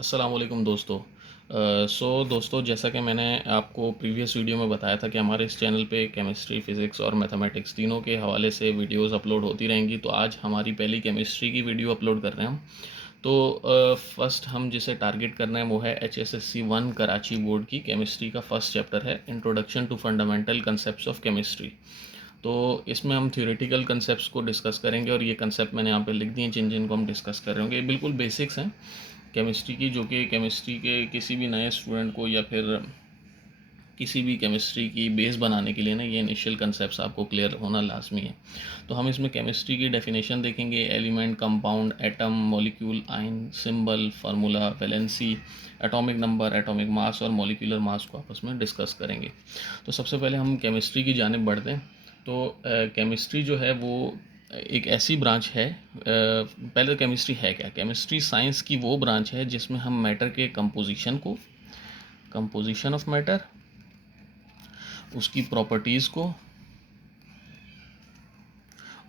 अस्सलाम वालेकुम दोस्तों। दोस्तों, जैसा कि मैंने आपको प्रीवियस वीडियो में बताया था कि हमारे इस चैनल पे केमिस्ट्री, फ़िज़िक्स और मैथमेटिक्स तीनों के हवाले से वीडियोस अपलोड होती रहेंगी। तो आज हमारी पहली केमिस्ट्री की वीडियो अपलोड कर रहे हैं हम। फर्स्ट हम जिसे टारगेट करना है वो है HSSC 1 कराची बोर्ड की केमिस्ट्री का फर्स्ट चैप्टर है, introduction to fundamental concepts of chemistry. तो इसमें हम थ्योरेटिकल कंसेप्ट्स को डिस्कस करेंगे और ये कंसेप्ट मैंने यहाँ पे लिख दिए जिन जिनको हम डिस्कस कर रहे होंगे। ये बिल्कुल बेसिक्स हैं केमिस्ट्री की, जो कि केमिस्ट्री के किसी भी नए स्टूडेंट को या फिर किसी भी केमिस्ट्री की बेस बनाने के लिए ना, ये इनिशियल कंसेप्ट्स आपको क्लियर होना लाजमी है। तो हम इसमें केमिस्ट्री की डेफिनेशन देखेंगे, element, compound, atom, molecule, ion, symbol, formula, valency, atomic number, atomic mass और मॉलिक्यूलर मास को आपस में डिस्कस करेंगे। तो सबसे पहले हम केमिस्ट्री की जानिब बढ़ते हैं। केमिस्ट्री जो है वो एक ऐसी ब्रांच है। पहले केमिस्ट्री है क्या? केमिस्ट्री साइंस की वो ब्रांच है जिसमें हम मैटर के कंपोजिशन ऑफ मैटर, उसकी प्रॉपर्टीज़ को,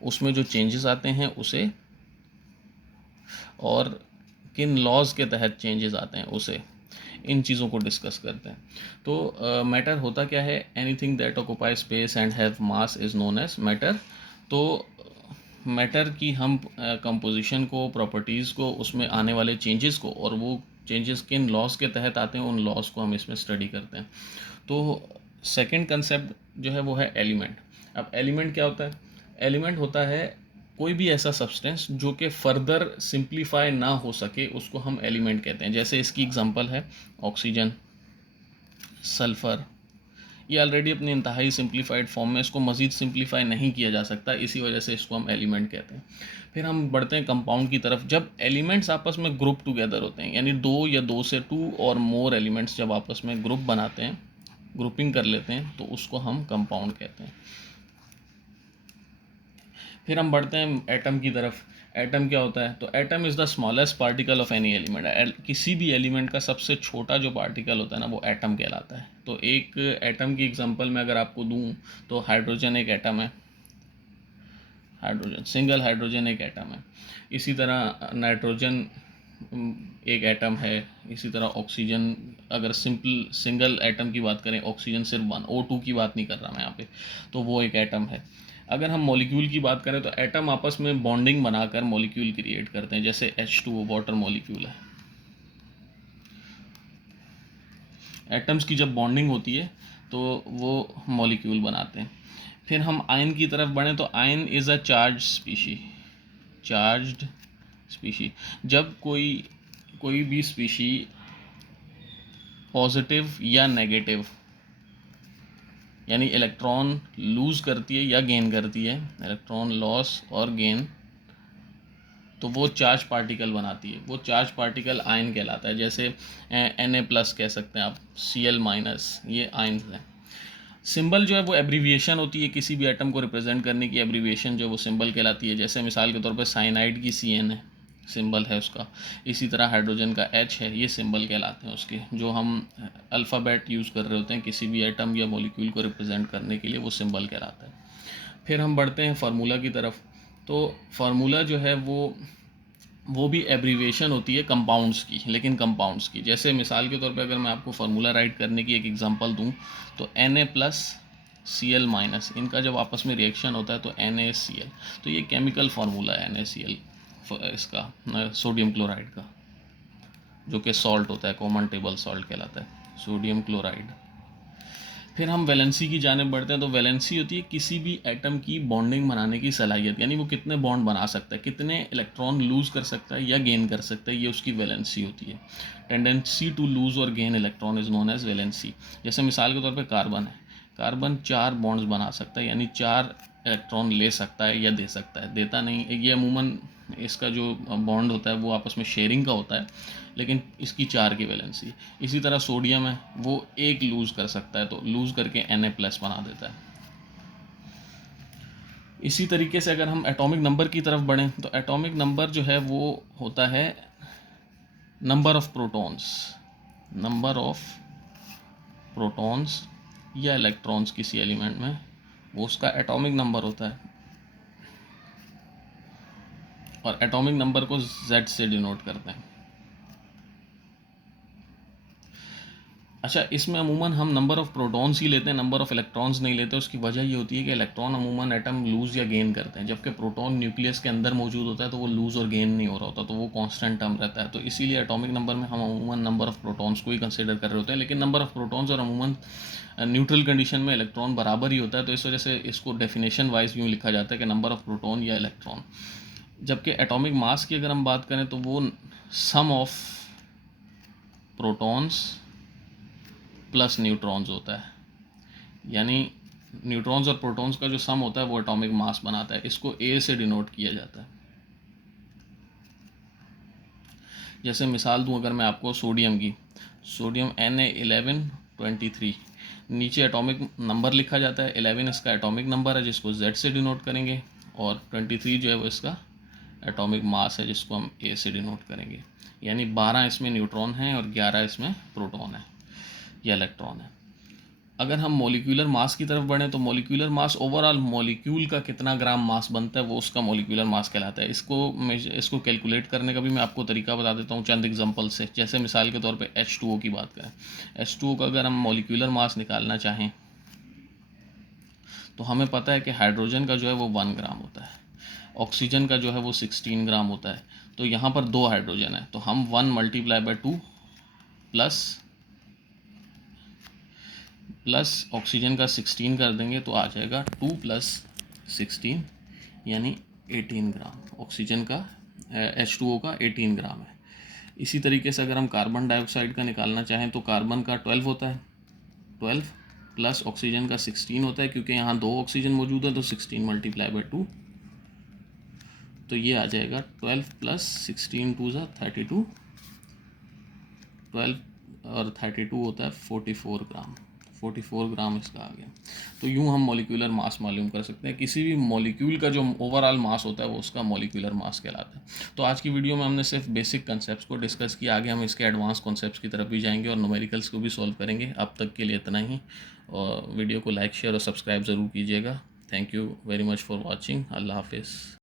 उसमें जो चेंजेस आते हैं उसे, और किन लॉज के तहत चेंजेस आते हैं उसे, इन चीज़ों को डिस्कस करते हैं। तो मैटर होता क्या है? Anything that occupy space and have mass is known as matter. तो मैटर की हम कंपोजिशन को, प्रॉपर्टीज़ को, उसमें आने वाले चेंजेस को, और वो चेंजेस किन लॉज के तहत आते हैं उन लॉज को हम इसमें स्टडी करते हैं। तो सेकंड कंसेप्ट जो है वो है एलिमेंट। अब एलिमेंट क्या होता है? एलिमेंट होता है कोई भी ऐसा सब्सटेंस जो कि फर्दर सिंप्लीफाई ना हो सके, उसको हम एलिमेंट कहते हैं। जैसे इसकी एग्जांपल है ऑक्सीजन, सल्फ़र। ये ऑलरेडी अपनी इंतहाई सिंप्लीफाइड फॉर्म में, इसको मज़ीद सिंप्लीफाई नहीं किया जा सकता, इसी वजह से इसको हम एलिमेंट कहते हैं। फिर हम बढ़ते हैं कंपाउंड की तरफ। जब एलिमेंट्स आपस में ग्रुप टुगेदर होते हैं, यानी दो या दो से टू और मोर एलिमेंट्स जब आपस में ग्रुप बनाते हैं, ग्रुपिंग कर लेते हैं, तो उसको हम कंपाउंड कहते हैं। फिर हम बढ़ते हैं एटम की तरफ। एटम क्या होता है? तो atom is the smallest particle of any element. किसी भी एलिमेंट का सबसे छोटा जो पार्टिकल होता है ना, वो एटम कहलाता है। तो एक एटम की एग्जांपल मैं अगर आपको दूं, तो हाइड्रोजन एक एटम है। हाइड्रोजन, सिंगल हाइड्रोजन एक एटम है। इसी तरह नाइट्रोजन एक एटम है। इसी तरह ऑक्सीजन, अगर सिंपल सिंगल एटम की बात करें, ऑक्सीजन सिर्फ वन, O2 की बात नहीं कर रहा मैं यहाँ पे, तो वो एक एटम है। अगर हम मॉलिक्यूल की बात करें तो एटम आपस में बॉन्डिंग बनाकर मॉलिक्यूल क्रिएट करते हैं। जैसे H2O वाटर मॉलिक्यूल है। एटम्स की जब बॉन्डिंग होती है तो वो मॉलिक्यूल बनाते हैं। फिर हम आयन की तरफ बढ़ें तो ion is a charged species. जब कोई भी स्पीशी पॉजिटिव या नेगेटिव, यानी इलेक्ट्रॉन लूज़ करती है या गेन करती है, इलेक्ट्रॉन लॉस और गेन, तो वो चार्ज पार्टिकल बनाती है। वो चार्ज पार्टिकल आयन कहलाता है। जैसे Na+ कह सकते हैं आप, Cl-, ये आयन है। सिंबल जो है वो एब्रीविएशन होती है, किसी भी एटम को रिप्रेजेंट करने की एब्रीविएशन जो है वो सिंबल कहलाती है। जैसे मिसाल के तौर पे साइनाइड की Cn है, सिंबल है उसका। इसी तरह हाइड्रोजन का H है, ये सिंबल कहलाते हैं उसके। जो हम अल्फ़ाबेट यूज़ कर रहे होते हैं किसी भी एटम या मॉलिक्यूल को रिप्रेजेंट करने के लिए, वो सिंबल कहलाता है। फिर हम बढ़ते हैं फार्मूला की तरफ। तो फार्मूला जो है वो भी एब्रीविएशन होती है कंपाउंड्स की, लेकिन कंपाउंड्स की। जैसे मिसाल के तौर पे अगर मैं आपको फार्मूला राइट करने की एक एग्जांपल दूं, तो Na+Cl-, इनका जब आपस में रिएक्शन होता है तो NaCl। तो ये केमिकल फार्मूला है NaCl, इसका सोडियम क्लोराइड का, जो कि सॉल्ट होता है, कॉमन टेबल सॉल्ट कहलाता है, सोडियम क्लोराइड। फिर हम वैलेंसी की जानिब बढ़ते हैं। तो वैलेंसी होती है किसी भी एटम की बॉन्डिंग बनाने की सलाहियत, यानी वो कितने बॉन्ड बना सकता है, कितने इलेक्ट्रॉन लूज़ कर सकता है या गेन कर सकता है, ये उसकी वैलेंसी होती है। टेंडेंसी टू लूज़ और gain electron is known as valency. जैसे मिसाल के तौर पर कार्बन है। कार्बन 4 बॉन्ड्स बना सकता है, यानी 4 इलेक्ट्रॉन ले सकता है या दे सकता है, देता नहीं। ये अमूमन इसका जो बॉन्ड होता है वो आपस में शेयरिंग का होता है, लेकिन इसकी 4 की वैलेंसी। इसी तरह सोडियम है, वो एक लूज़ कर सकता है, तो लूज़ करके Na+ बना देता है। इसी तरीके से अगर हम एटॉमिक नंबर की तरफ बढ़ें तो एटॉमिक नंबर जो है वो होता है नंबर ऑफ प्रोटॉन्स या इलेक्ट्रॉन्स किसी एलिमेंट में, वो उसका एटॉमिक नंबर होता है। और एटॉमिक नंबर को Z से डिनोट करते हैं। अच्छा, इसमें अमूमन हम नंबर ऑफ़ प्रोटॉन्स ही लेते हैं, नंबर ऑफ़ इलेक्ट्रॉन्स नहीं लेते। उसकी वजह ये होती है कि इलेक्ट्रॉन अमूमन एटम लूज़ या गेन करते हैं, जबकि प्रोटॉन न्यूक्लियस के अंदर मौजूद होता है तो वो लूज़ और गेन नहीं हो रहा होता, तो वो कांस्टेंट टर्म रहता है। तो इसीलिए एटॉमिक नंबर में हम अमूमन नंबर ऑफ़ प्रोटॉन्स को ही कंसिडर कर रहे होते हैं, लेकिन नंबर ऑफ़ प्रोटॉन्स और अमूमन न्यूट्रल कंडीशन में इलेक्ट्रॉन बराबर ही होता है, तो इस वजह से इसको डेफिनेशन वाइज यूँ लिखा जाता है कि नंबर ऑफ़ प्रोटॉन या इलेक्ट्रॉन। जबकि एटॉमिक मास की अगर हम बात करें तो वो सम ऑफ प्रोटॉन्स प्लस न्यूट्रॉन्स होता है, यानी न्यूट्रॉन्स और प्रोटॉन्स का जो सम होता है वो एटॉमिक मास बनाता है। इसको ए से डिनोट किया जाता है। जैसे मिसाल दूं अगर मैं आपको सोडियम की, सोडियम Na1123, नीचे एटॉमिक नंबर लिखा जाता है, 11 इसका एटॉमिक नंबर है जिसको Z से डिनोट करेंगे, और 23 जो है वो इसका एटॉमिक मास है जिसको हम ए से डिनोट करेंगे। यानी 12 इसमें न्यूट्रॉन हैं और 11 इसमें प्रोटॉन है या इलेक्ट्रॉन है। अगर हम मॉलिक्यूलर मास की तरफ बढ़ें तो मॉलिक्यूलर मास ओवरऑल मॉलिक्यूल का कितना ग्राम मास बनता है वो उसका मॉलिक्यूलर मास कहलाता है। इसको कैलकुलेट करने का भी मैं आपको तरीका बता देता हूँ चंद एग्जांपल से। जैसे मिसाल के तौर पे H2O की बात करें, H2O का अगर हम मॉलिक्यूलर मास निकालना चाहें तो हमें पता है कि हाइड्रोजन का जो है वो 1 ग्राम होता है, ऑक्सीजन का जो है वो 16 ग्राम होता है। तो यहाँ पर 2 हाइड्रोजन है तो हम 1 मल्टीप्लाई बाई 2 प्लस ऑक्सीजन का 16 कर देंगे तो आ जाएगा 2 + 16 यानी 18 ग्राम। ऑक्सीजन का H2O का 18 ग्राम है। इसी तरीके से अगर हम कार्बन डाइऑक्साइड का निकालना चाहें तो कार्बन का 12 होता है, 12 प्लस ऑक्सीजन का 16 होता है, क्योंकि यहाँ 2 ऑक्सीजन मौजूद है तो 16 मल्टीप्लाई बाई 2, तो ये आ जाएगा 12 + 16 2 = 32, 12 और 32 होता है 44 ग्राम। 44 ग्राम इसका आ गया। तो यूँ हम मॉलिक्यूलर मास मालूम कर सकते हैं। किसी भी मॉलिक्यूल का जो ओवरऑल मास होता है वो उसका मॉलिक्यूलर मास कहलाता है। तो आज की वीडियो में हमने सिर्फ बेसिक कंसेप्ट को डिस्कस किया, आगे हम इसके एडवांस कॉन्सेप्ट्स की तरफ भी जाएंगे और न्यूमेरिकल्स को भी सॉल्व करेंगे। अब तक के लिए इतना ही, और वीडियो को लाइक शेयर और सब्सक्राइब ज़रूर कीजिएगा। Thank you very much for watching. Allah हाफिज़।